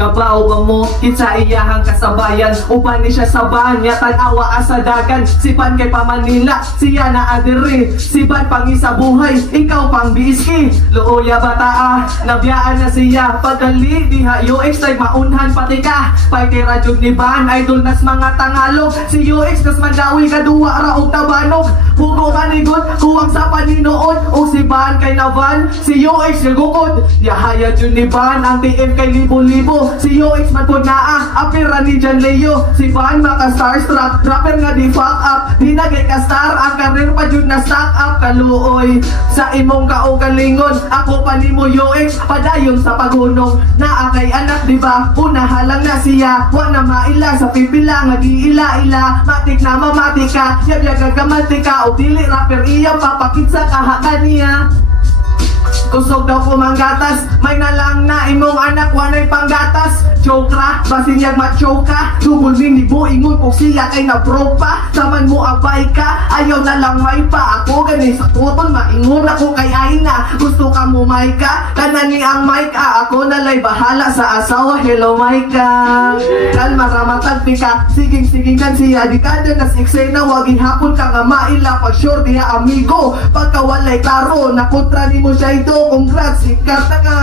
Kabaw ba mo, kitsa iyahang kasabayan. Upan ni siya sa banya, tanawa asa dagan. Si Ban kay pa Manila, siya na adiri. Si Ban pangisa buhay, ikaw pang biski. Looya bataa, nabiyaan na siya. Pagdali, diha UX ay maunhan pati ka. Pagkira jud ni Ban, idol nas mga tangalog. Si UX nas mandawi kaduwa raog tabanog. Hugo kanigod, kuwang sa paninood. O si Ban kay Navan, si UX nagukod. Yahaya jud ni Ban, ang TM kay libo-libo. Si UX man po naa, apira ni Jan Leo. Si Ban maka starstruck, rapper nga di fuck up. Di nagay ka star, ang karir pa jud na stack up. Kaluoy, sa imong kaugalingon. Ako pa ni mo UX, padayon sa paghunong. Naa kay anak diba, unahalang na siya. Wa na maila sa pipila, nag-iila-ila. Matik na mamatik ka, yab-yag gagamatik ka. O dili rapper iya, papakit sa kahaka niya. Kusog daw ko manggatas, may nalang na imong anak wanay panggatas. Joke ra, basinyag ma-choke ka. Tugol ni buingon kung siya kay na-broke pa. Saman mo abay ka, ayaw na lang may pa. Ako gani sa tutol, maingon ako kay Aina. Gusto ka mo may ka, kanani ang mic ako nalay bahala sa asawa. Hello Maika, kalma ramatagpi ka. Siging-sigingan siya, di kada nas eksena. Wag ihapon ka nga maila, pag sure diha amigo. Pagkawalay klaro, nakontra ni mo siya ito. Congrats, sikat na ka.